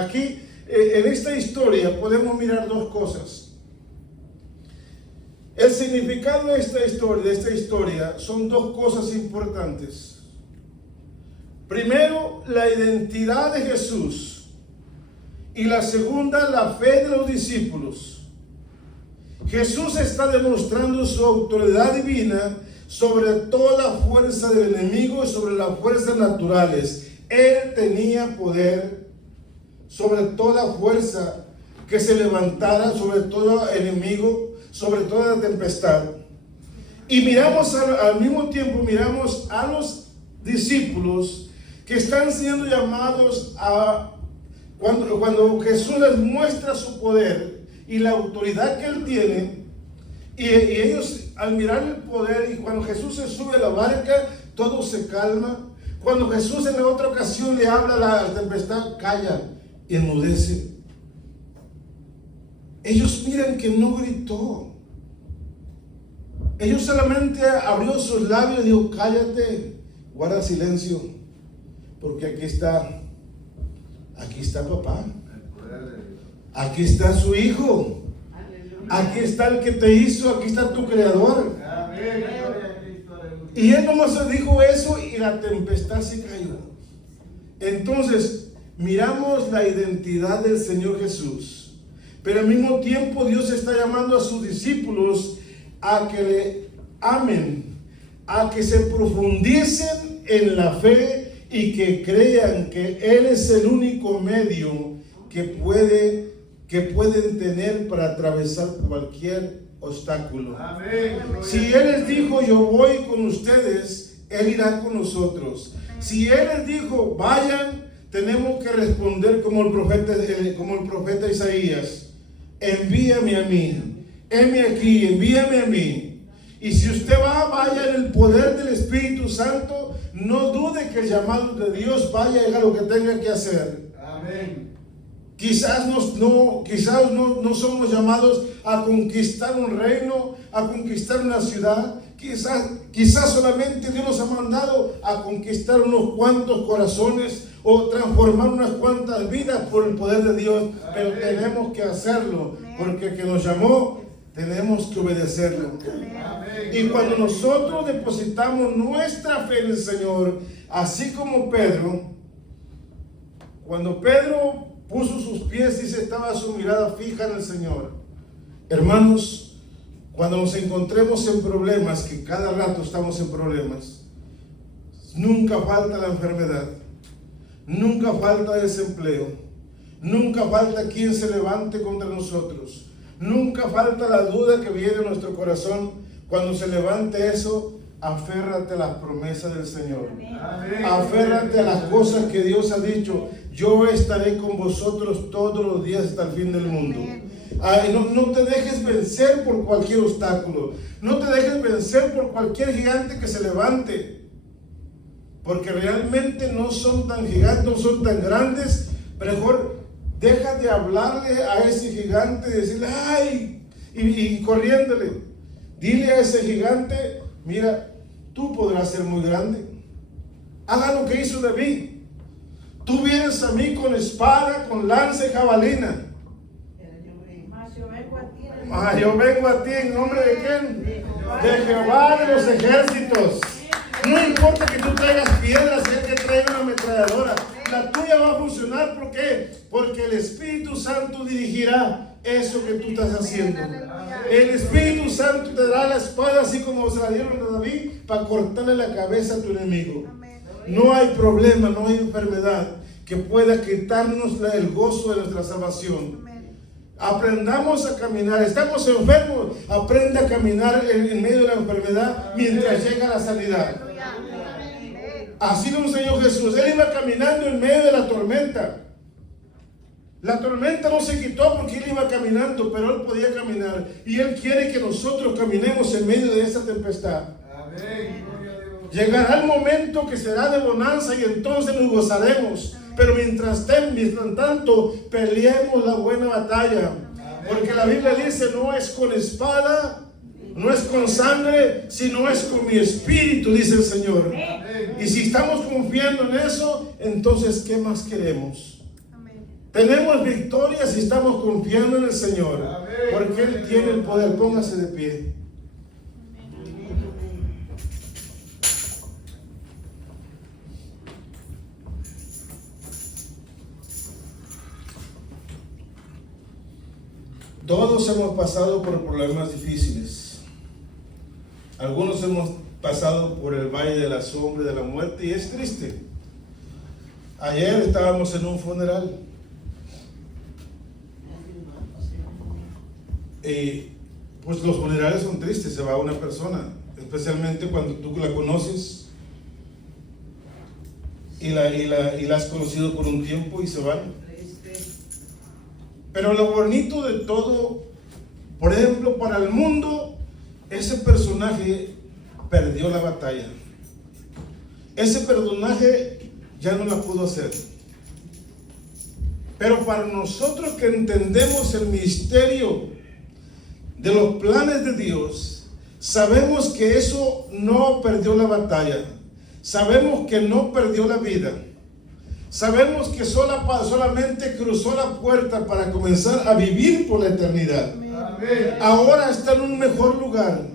aquí en esta historia podemos mirar dos cosas. El significado de esta historia son dos cosas importantes. Primero, la identidad de Jesús, y la segunda, la fe de los discípulos. Jesús está demostrando su autoridad divina sobre toda la fuerza del enemigo y sobre las fuerzas naturales. Él tenía poder sobre toda fuerza que se levantara, sobre todo enemigo, sobre toda tempestad. Y miramos al mismo tiempo, miramos a los discípulos que están siendo llamados a, cuando Jesús les muestra su poder y la autoridad que Él tiene, y ellos al mirar el poder, y cuando Jesús se sube a la barca, todo se calma. Cuando Jesús en la otra ocasión le habla a la tempestad, calla y enmudece. Ellos miran que no gritó. Ellos solamente abrió sus labios y dijo, cállate, guarda silencio, porque aquí está papá, aquí está su hijo, aquí está el que te hizo, aquí está tu creador. Y él nomás dijo eso y la tempestad se cayó. Entonces miramos la identidad del Señor Jesús, pero al mismo tiempo Dios está llamando a sus discípulos a que le amen, a que se profundicen en la fe y que crean que Él es el único medio que pueden tener para atravesar cualquier obstáculo. Amén. Si Él les dijo, yo voy con ustedes, Él irá con nosotros. Si Él les dijo, vayan, tenemos que responder como el profeta Isaías, envíame a mí. Heme aquí, envíame a mí. Y si usted vaya en el poder del Espíritu Santo, no dude que el llamado de Dios vaya y haga lo que tenga que hacer. Amén. Quizás no somos llamados a conquistar un reino, a conquistar una ciudad. Quizás solamente Dios nos ha mandado a conquistar unos cuantos corazones o transformar unas cuantas vidas por el poder de Dios. Pero tenemos que hacerlo, porque el que nos llamó, tenemos que obedecerlo. Y cuando nosotros depositamos nuestra fe en el Señor, así como Pedro, cuando Pedro puso sus pies, dice, estaba su mirada fija en el Señor. Hermanos, cuando nos encontremos en problemas, que cada rato estamos en problemas, nunca falta la enfermedad, nunca falta desempleo, nunca falta quien se levante contra nosotros. Nunca falta la duda que viene en nuestro corazón. Cuando se levante eso, aférrate a las promesas del Señor. Amén. Aférrate a las cosas que Dios ha dicho. Yo estaré con vosotros todos los días hasta el fin del mundo. No te dejes vencer por cualquier obstáculo. No te dejes vencer por cualquier gigante que se levante. Porque realmente no son tan gigantes, no son tan grandes. Mejor deja de hablarle a ese gigante y decirle, ay, y corriéndole. Dile a ese gigante, mira, tú podrás ser muy grande. Haga lo que hizo David. Tú vienes a mí con espada, con lanza y jabalina. Yo vengo a ti en nombre de quién? De Jehová de los ejércitos. No importa que tú traigas piedras, y el que traiga una ametralladora, la tuya va a funcionar. ¿Por qué? Porque el Espíritu Santo dirigirá eso que tú estás haciendo. El Espíritu Santo te dará la espada, así como se la dieron a David, para cortarle la cabeza a tu enemigo. No hay problema, no hay enfermedad que pueda quitarnos el gozo de nuestra salvación. Aprendamos a caminar. Estamos enfermos, aprende a caminar en medio de la enfermedad mientras llega la sanidad. Así lo enseñó Jesús. Él iba caminando en medio de la tormenta. La tormenta no se quitó porque él iba caminando, pero él podía caminar. Y él quiere que nosotros caminemos en medio de esa tempestad. Amén. Llegará el momento que será de bonanza y entonces nos gozaremos. Pero mientras tanto, peleemos la buena batalla. Porque la Biblia dice, no es con espada, no es con sangre, sino es con mi espíritu, dice el Señor. Y si estamos confiando en eso, entonces, ¿qué más queremos? Tenemos victoria si estamos confiando en el Señor. Porque Él tiene el poder. Póngase de pie. Todos hemos pasado por problemas difíciles. Algunos hemos pasado por el valle de la sombra y de la muerte y es triste. Ayer estábamos en un funeral. Pues los funerales son tristes, se va una persona, especialmente cuando tú la conoces y la has conocido por un tiempo y se van. Pero lo bonito de todo, por ejemplo, para el mundo, ese personaje perdió la batalla. Ese personaje ya no la pudo hacer. Pero para nosotros que entendemos el misterio de los planes de Dios, sabemos que eso no perdió la batalla. Sabemos que no perdió la vida. Sabemos que solamente cruzó la puerta para comenzar a vivir por la eternidad. Ahora está en un mejor lugar,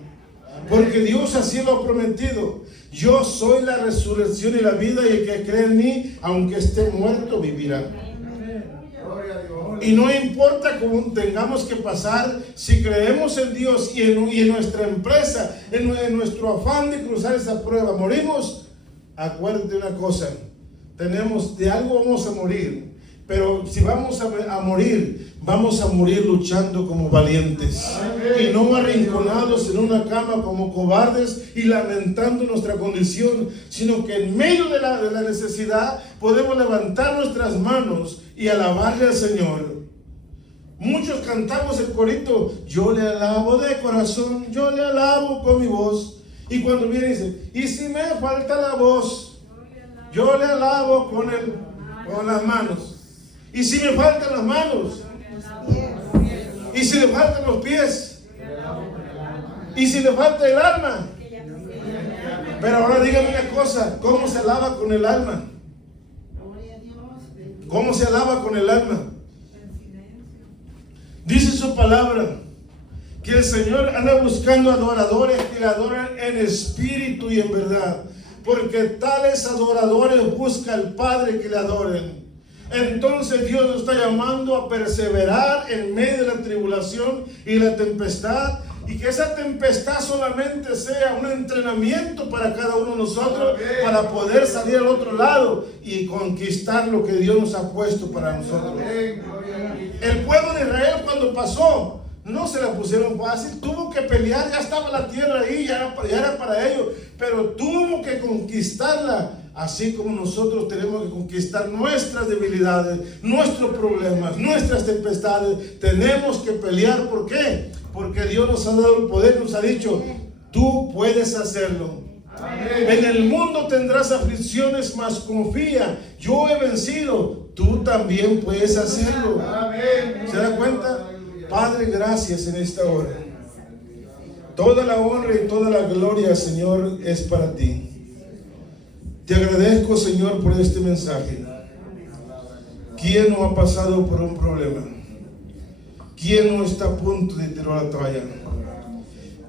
porque Dios así lo ha prometido. Yo soy la resurrección y la vida, y el que cree en mí, aunque esté muerto, vivirá. Y no importa cómo tengamos que pasar, si creemos en Dios y en nuestra empresa, en nuestro afán de cruzar esa prueba, morimos, acuérdate una cosa, de algo vamos a morir, pero si vamos a morir luchando como valientes. Y no arrinconados en una cama como cobardes y lamentando nuestra condición, sino que en medio de la necesidad podemos levantar nuestras manos y alabarle al Señor. Muchos cantamos el corito, yo le alabo de corazón, yo le alabo con mi voz. Y cuando viene dice, y si me falta la voz, yo le alabo con las manos. Y si me faltan las manos, y si le faltan los pies, y si le falta el alma. Pero ahora dígame una cosa, ¿cómo se alaba con el alma? ¿Cómo se alaba con el alma? Dice su palabra que el Señor anda buscando adoradores que le adoran en espíritu y en verdad, porque tales adoradores busca el Padre que le adoren. Entonces Dios nos está llamando a perseverar en medio de la tribulación y la tempestad, y que esa tempestad solamente sea un entrenamiento para cada uno de nosotros, para poder salir al otro lado y conquistar lo que Dios nos ha puesto para nosotros. El pueblo de Israel, cuando pasó, no se la pusieron fácil, tuvo que pelear, ya estaba la tierra ahí, ya era para ellos, pero tuvo que conquistarla. Así como nosotros tenemos que conquistar nuestras debilidades, nuestros problemas, nuestras tempestades, tenemos que pelear. ¿Por qué? Porque Dios nos ha dado el poder, nos ha dicho, tú puedes hacerlo. Amén. En el mundo tendrás aflicciones, mas confía, yo he vencido, tú también puedes hacerlo. Amén. ¿Se da cuenta? Padre, gracias en esta hora. Toda la honra y toda la gloria, Señor, es para ti. Te agradezco, Señor, por este mensaje. ¿Quién no ha pasado por un problema? ¿Quién no está a punto de tirar la toalla?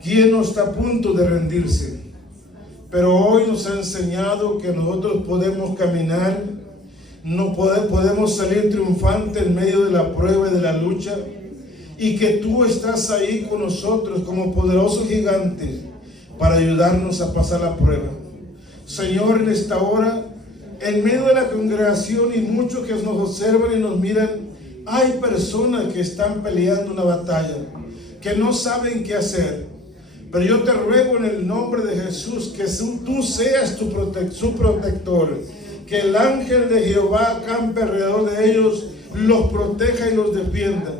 ¿Quién no está a punto de rendirse? Pero hoy nos ha enseñado que nosotros podemos caminar, podemos salir triunfantes en medio de la prueba y de la lucha, y que tú estás ahí con nosotros como poderoso gigante para ayudarnos a pasar la prueba. Señor, en esta hora, en medio de la congregación y muchos que nos observan y nos miran, hay personas que están peleando una batalla, que no saben qué hacer. Pero yo te ruego en el nombre de Jesús que tú seas su protector, que el ángel de Jehová acampe alrededor de ellos, los proteja y los defienda.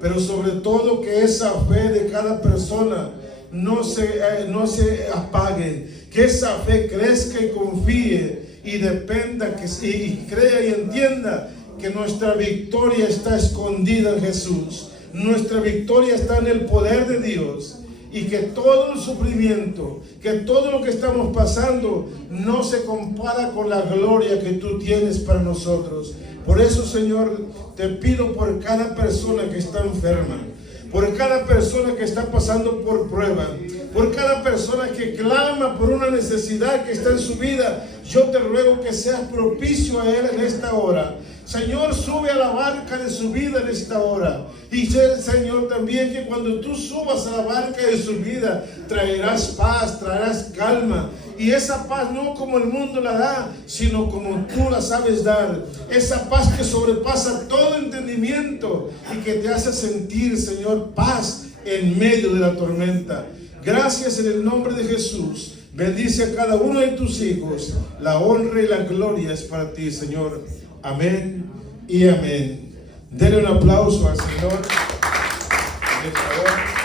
Pero sobre todo que esa fe de cada persona no se apague, que esa fe crezca y confíe y dependa y crea y entienda que nuestra victoria está escondida en Jesús. Nuestra victoria está en el poder de Dios, y que todo el sufrimiento, que todo lo que estamos pasando no se compara con la gloria que tú tienes para nosotros. Por eso, Señor, te pido por cada persona que está enferma, por cada persona que está pasando por prueba, por cada persona que clama por una necesidad que está en su vida. Yo te ruego que seas propicio a él en esta hora, Señor, sube a la barca de su vida en esta hora. Y sé, Señor, también que cuando tú subas a la barca de su vida, traerás paz, traerás calma. Y esa paz no como el mundo la da, sino como tú la sabes dar. Esa paz que sobrepasa todo entendimiento y que te hace sentir, Señor, paz en medio de la tormenta. Gracias en el nombre de Jesús. Bendice a cada uno de tus hijos. La honra y la gloria es para ti, Señor. Amén y amén. Denle un aplauso al Señor. Por favor.